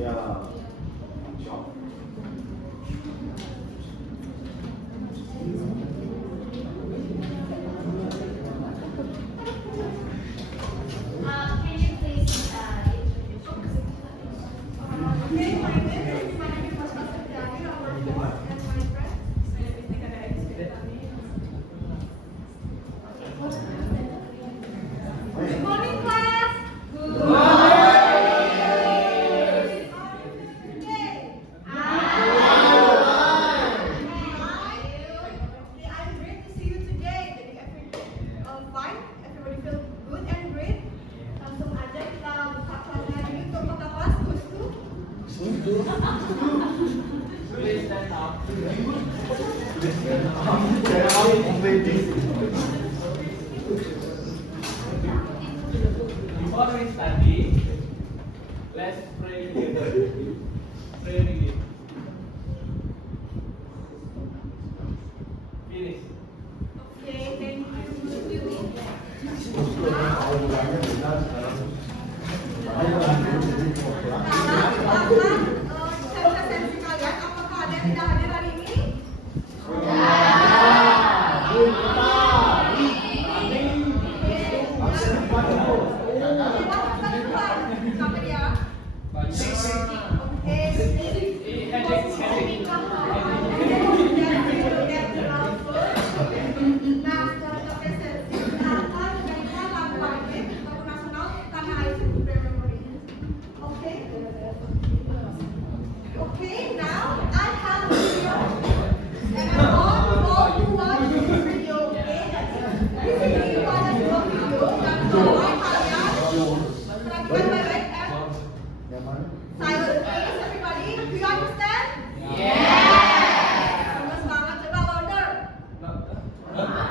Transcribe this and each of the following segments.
Ya. Can you please introduce? Okay, my name is Mustafa Setiani, I work for, and my friend, my name is Nikita Aisy. Good morning, class. Good morning. I'm great to see you today. Fine. Everybody feel good and great. Langsung aja kita buka kelasnya ini untuk mata kelas Gustu. Please stand up. Before we study, let's pray together. Pray together. Finish. Okay, thank you. Sekarang kita akan cek sensi kalian. Apakah ada yang tidak hadir hari ini? Sampai dia. Nah, secara presensi kita akan menyanyikan lagu wajib lagu nasional Tanah Air Super Memory. Okay? Okay, now I have a video and I want you all to watch this video, okay? Di sini ada dua video yang mulai kalian perhatikan baik-baik and silent please everybody. Do you understand? Bagus banget, coba louder.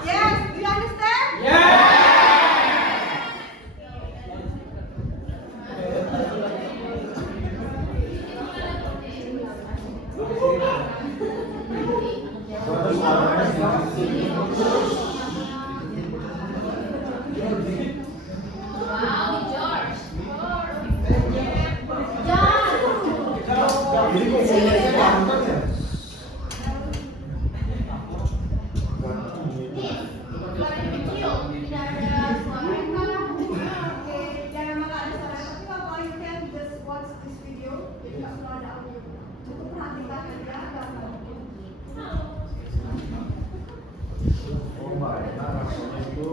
Yes, do you understand? Wow, George. Suaranya kecil, tidak ada suara kah? Oke, jangan malah ada suara, tapi kalau you can just watch this video, jadi nggak perlu ada audio. Cukup perhatikan aja, gampang. Oh my, rasanya itu.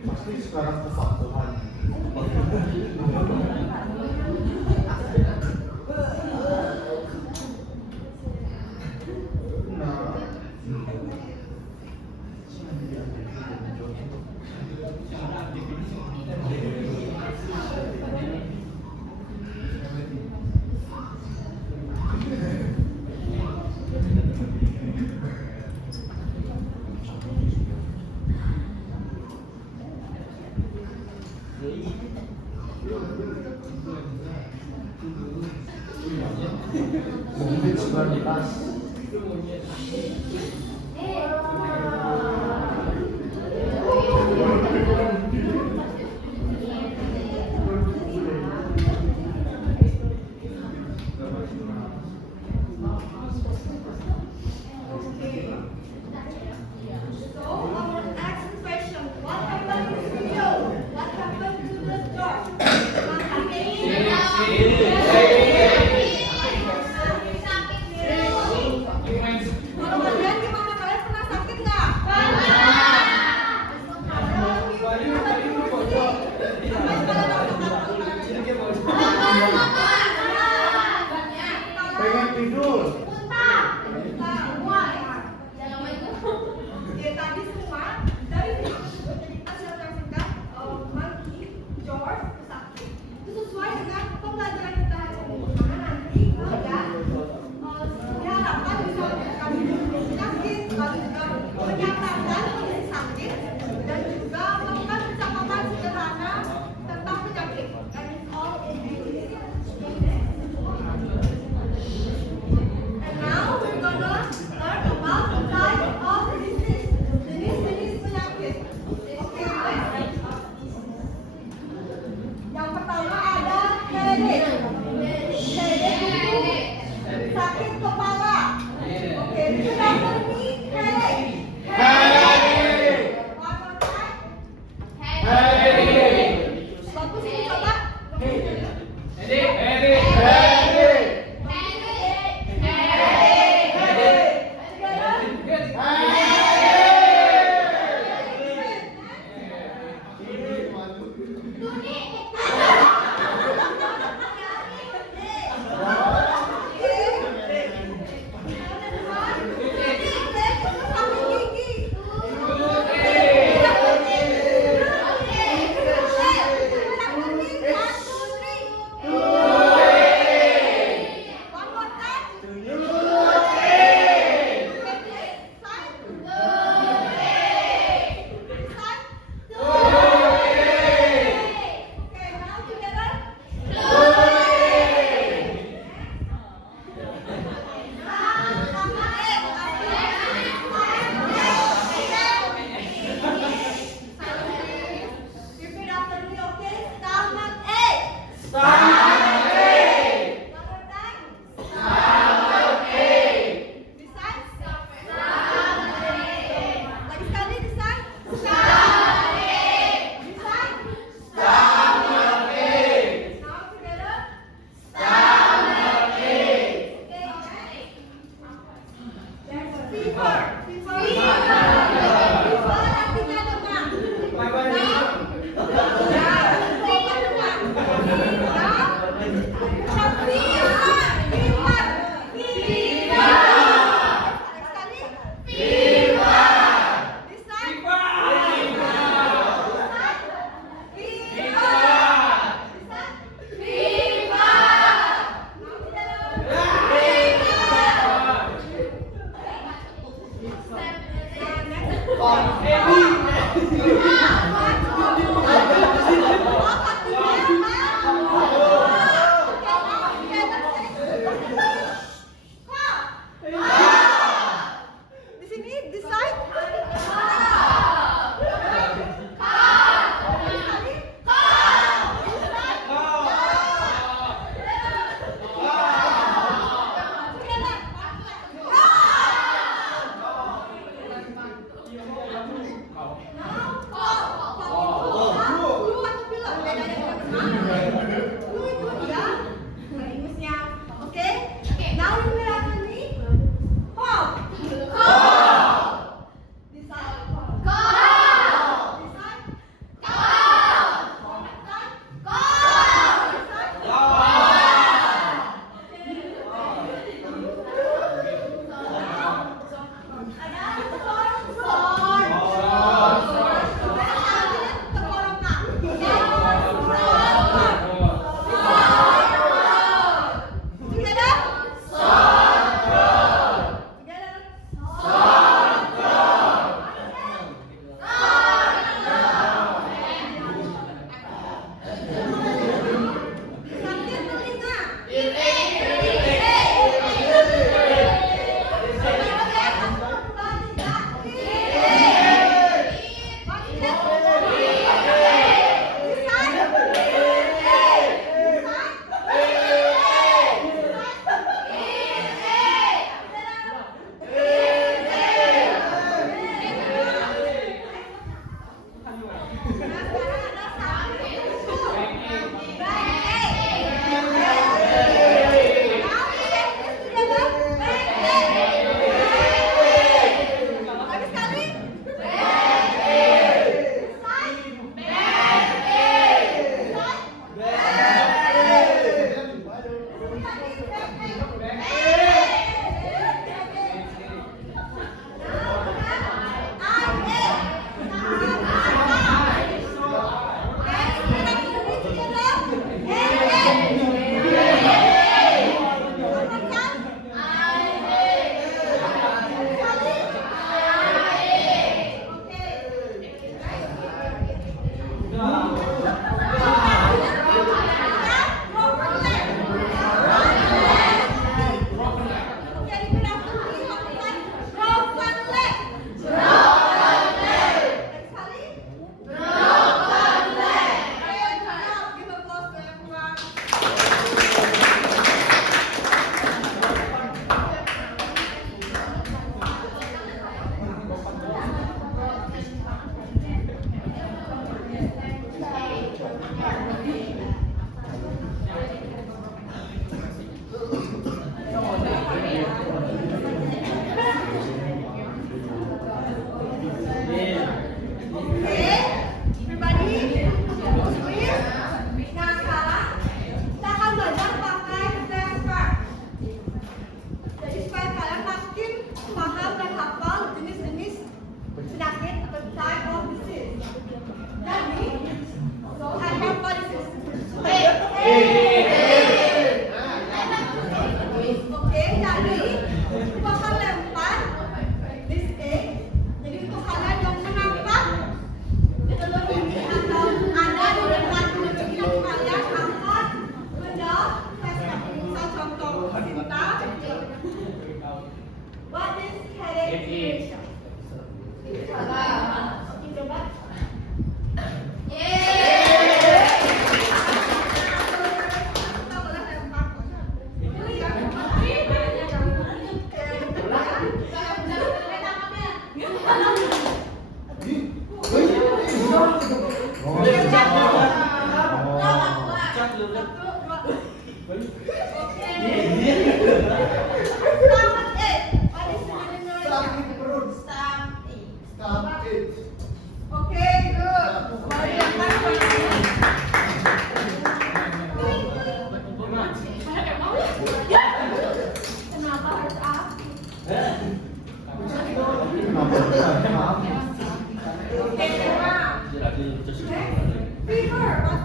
Pasti sekarang kepatuhan. Menit 19. Okay. So our next question: what happened to the video? What happened to the door? Kalau kalian gimana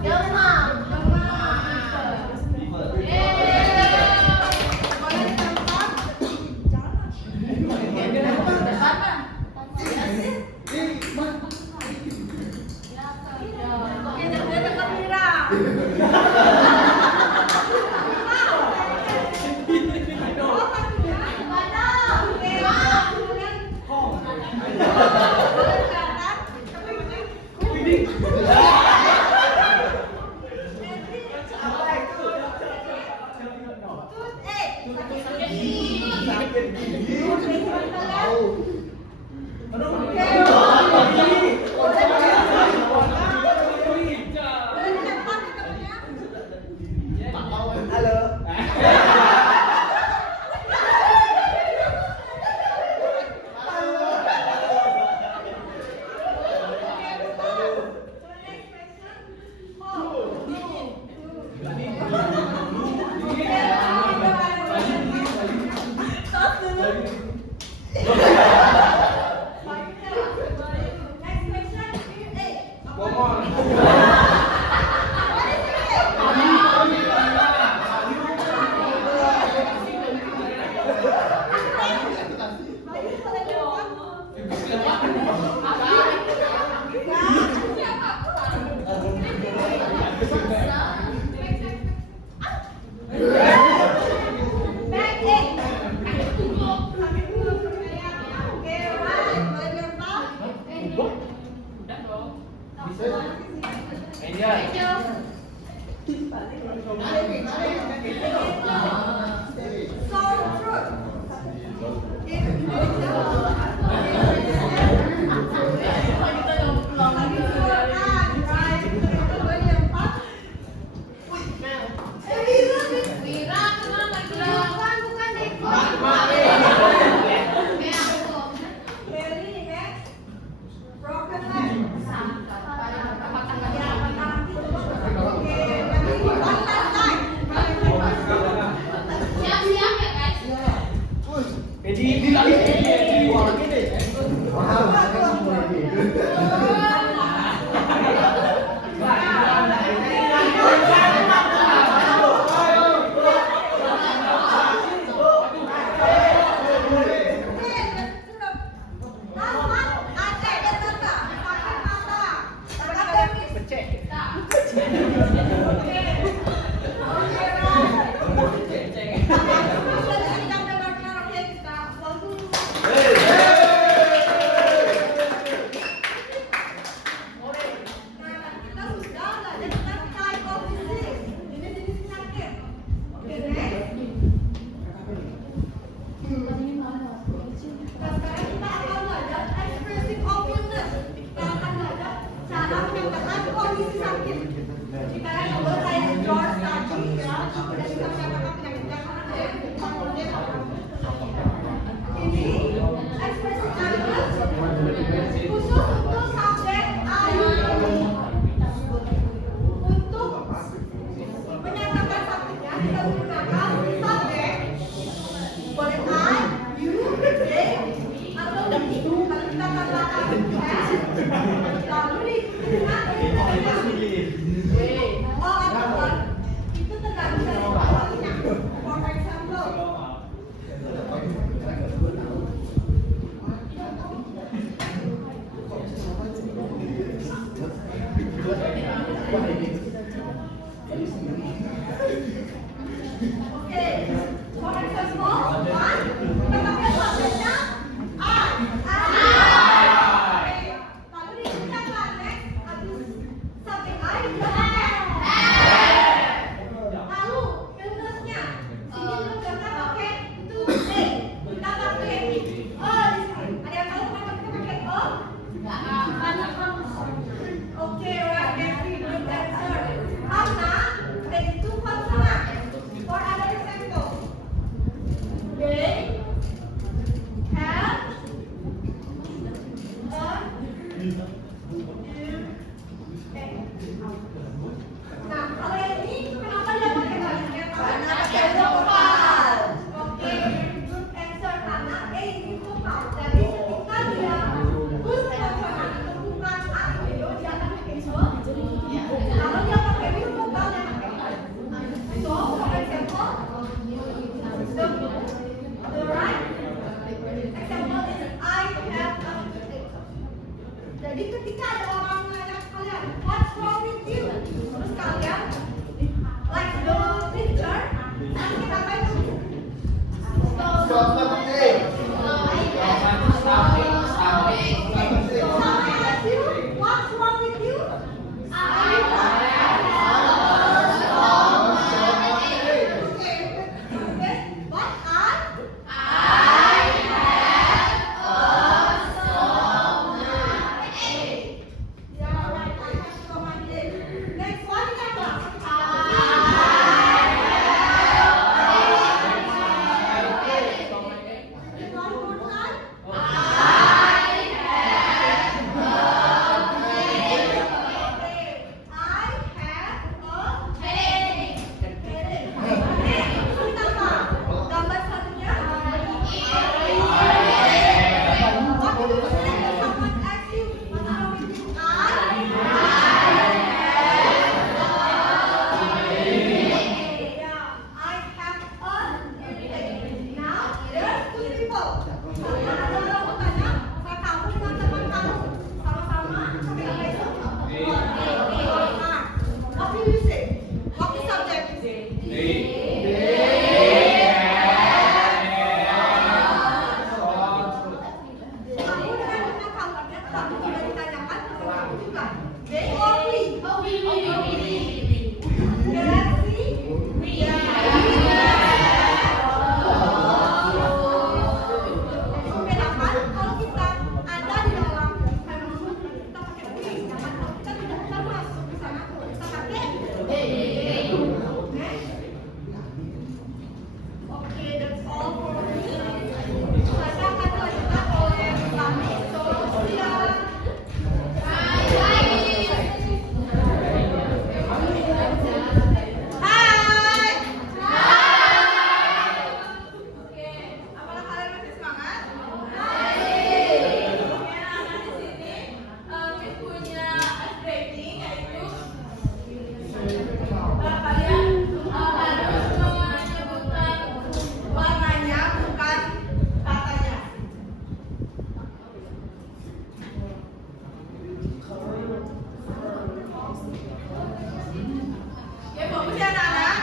Demam. Boleh ditangkap? Jangan. Oke, jangan kamera. Hana, there is two consonants. For other example, bukan. They or we? Oh, we. Galaxy? Oke, dapat kalau kita ada di dalam hewan kita pakai we, sedangkan kita tidak termasuk di sana tuh. Kita pakai Oke, that's all for me. Saya akan dilanjutkan oleh kami. So, ya. Hai. Oke, apakah kalian masih semangat? Oke, nah di sini Miss punya ice breaking, yaitu kalian harus menyebutkan warnanya bukan katanya. Oke, fokus ya anak-anak.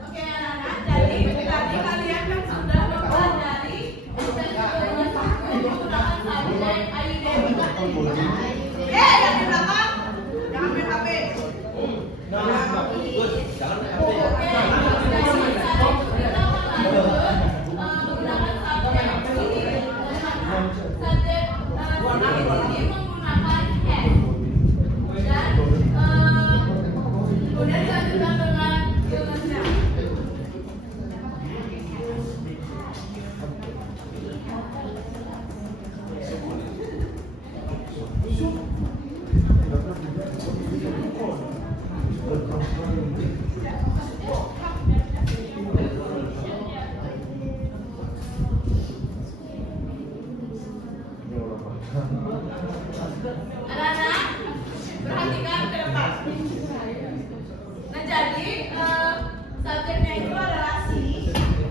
Oke anak-anak, jadi tadi kalian kan sudah mempelajari menggunakan subjek identity. Yang di belakang, jangan main HP. Kemudian dilanjutkan dengan illness-nya. Anak-anak, perhatikan ke depan. Nah, jadi subjeknya itu adalah C.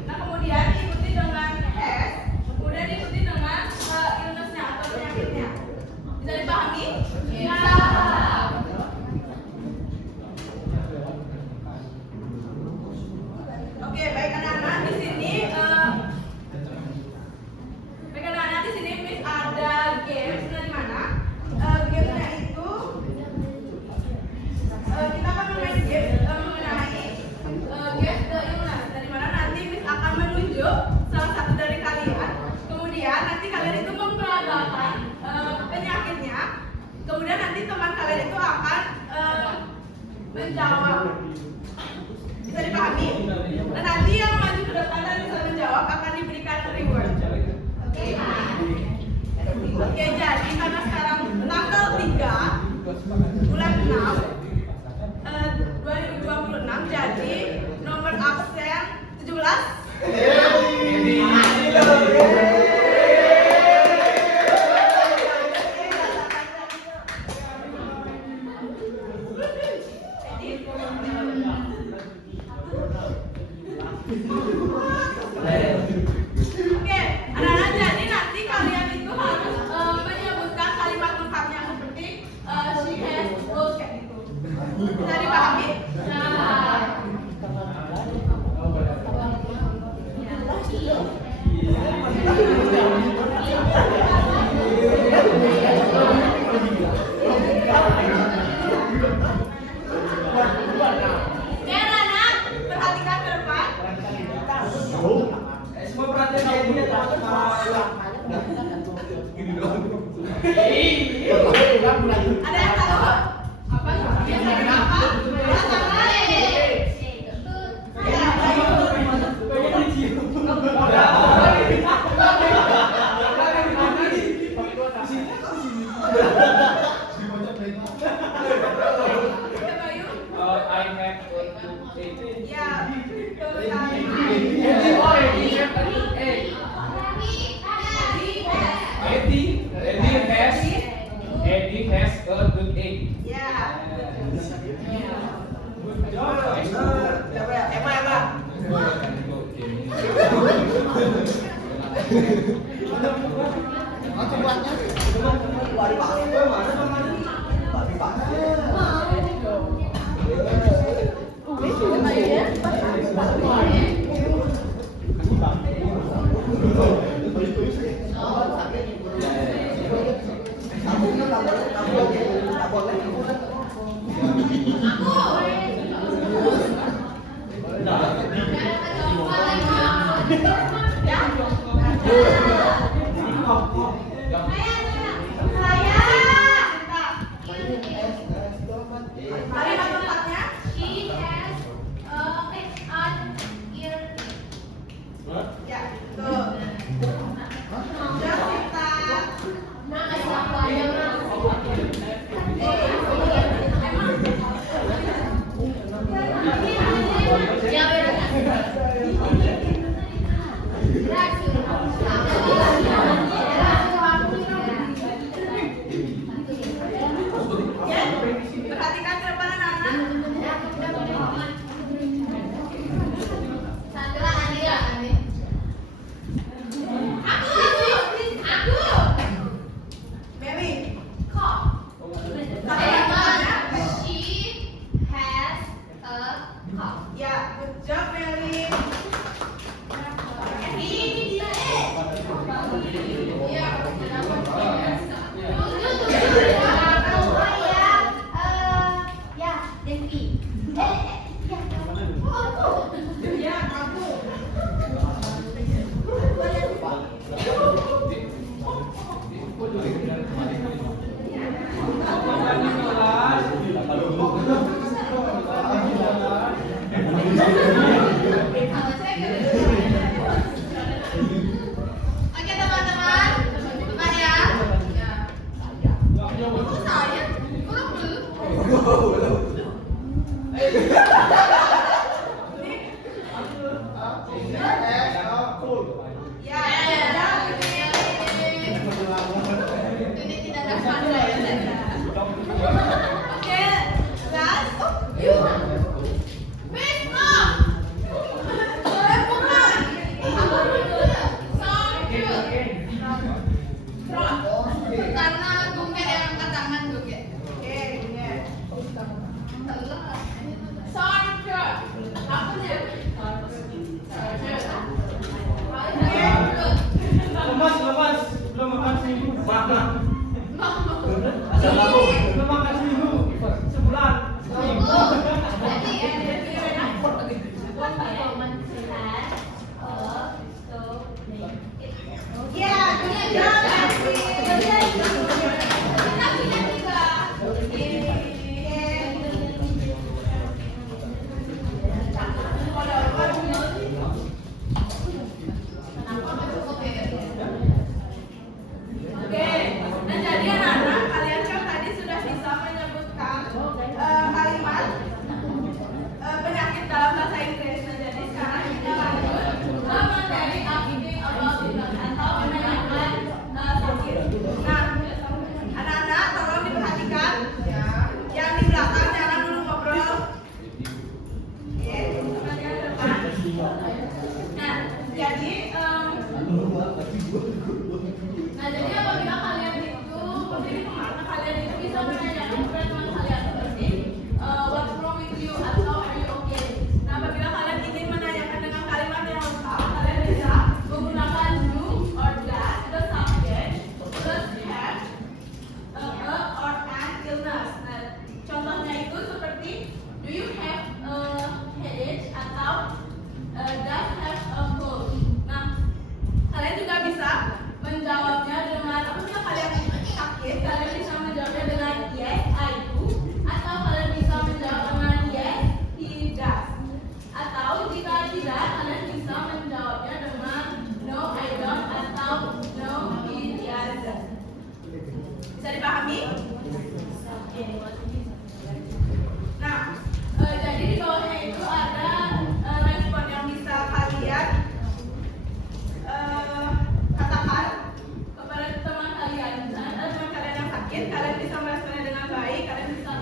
Nah, kemudian diikuti dengan S, kemudian diikuti dengan illness-nya atau penyakitnya. Bisa dipahami? Ya. Oke, baik anak-anak, di sini Miss ada games dari mana? Gamesnya itu kita akan bermain game mengenai guess the illness, dari mana nanti Miss akan menunjuk salah satu dari kalian. Kemudian nanti kalian itu memperagakan penyakitnya. Kemudian nanti teman kalian itu akan menjawab. Bisa dipahami? Dan nanti yang maju ke depan dan bisa menjawab akan diberikan reward. Oke? kelas? Oke, anak-anak, jadi nanti kalian itu harus menyebutkan kalimat lengkapnya seperti she has goals kayak gitu. Bisa dipahami? Oke, anak-anak, perhatikan ke depan. Semua perhatian kamu ya, Ada yang tahu? Apa? Biasanya apa? Tangan. Ya, Oke, Bayu. I have a good day. Ya, betul sekali. Eddie has a good egg. Ya. Good job. Kalimat lengkapnya? Ya, betul. Bisa dipahami? Nah, jadi di bawahnya itu ada respon yang bisa kalian katakan kepada teman kalian. Misalnya ada teman kalian yang sakit, kalian bisa meresponnya dengan baik. Kalian bisa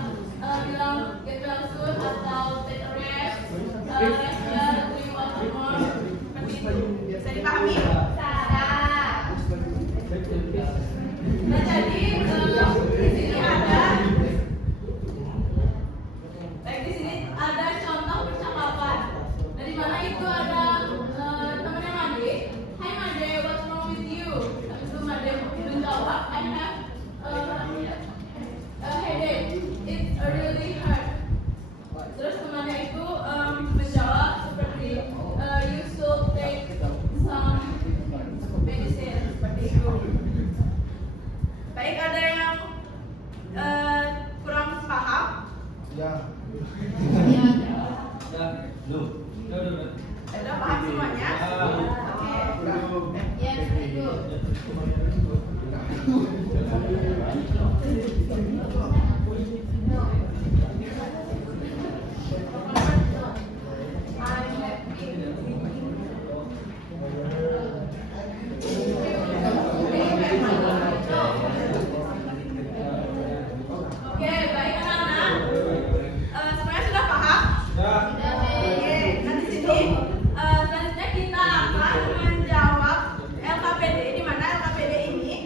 bilang get well soon atau take a rest, rest well, drink water more. Seperti itu. Bisa dipahami? Nah, jadi di sini ada di sini ada contoh percakapan. Dari mana itu ada temannya Made. Hai Made, what's wrong with you? Habis itu Made menjawab, I have a headache. It's really hurt. Terus temannya itu menjawab seperti you should take some medicine, seperti itu. Baik, ada yang kurang paham? Ya. Sudah paham semuanya? Oke. Ya, itu. Oke, baik anak-anak. Semuanya sudah paham? Oke, nah di sini selanjutnya kita akan menjawab LKPD, di mana LKPD ini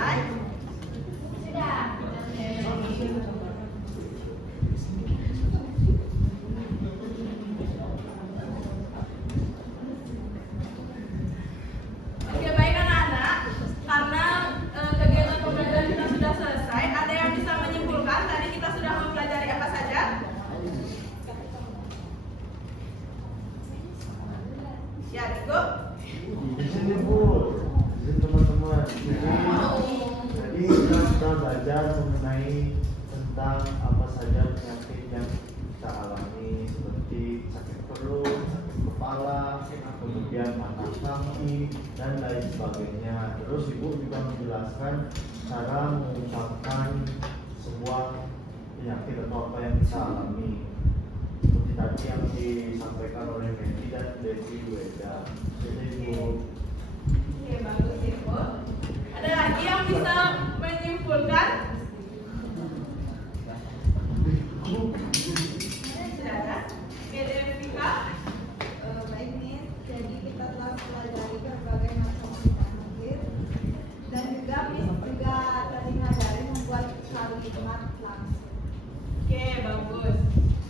selesai? Sudah. Oke, baik anak-anak. Karena kegiatan pembelajaran kita sudah selesai, ada yang bisa menyimpulkan tadi kita sudah mempelajari apa saja? Ya, Diko. Di sini Bu, di sini teman-teman. Jadi kita sudah belajar mengenai tentang apa saja penyakit yang kita alami seperti sakit perut, sakit kepala, kemudian mata kaki dan lain sebagainya. Terus Ibu juga menjelaskan cara mengungkapkan sebuah penyakit atau apa yang kita alami. Seperti tadi yang disampaikan oleh Medi dan Devi Weda. Jadi Ibu. Oke, bagus, Diko. Ada lagi yang bisa menyimpulkan? Tidak ada? Oke, Devika. Baik nih, jadi kita telah pelajari berbagai macam penyakit dan juga juga tadi ngajari membuat kalimat langsung. Oke, bagus.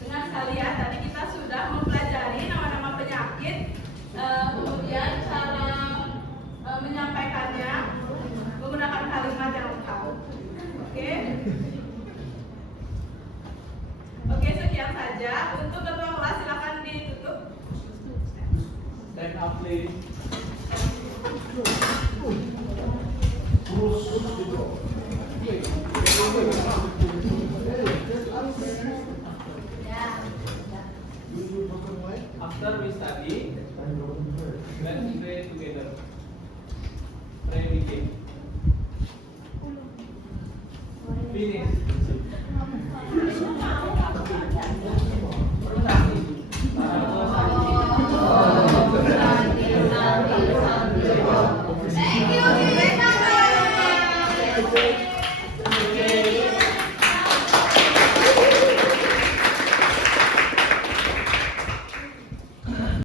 Dengan kalian tadi kita sudah mempelajari nama-nama penyakit, kemudian cara menyampaikannya menggunakan kalimat yang lengkap. Oke. Oke, sekian saja. Untuk ketua kelas silakan ditutup. Stand up, please. After we study, let's pray together. Pray begin.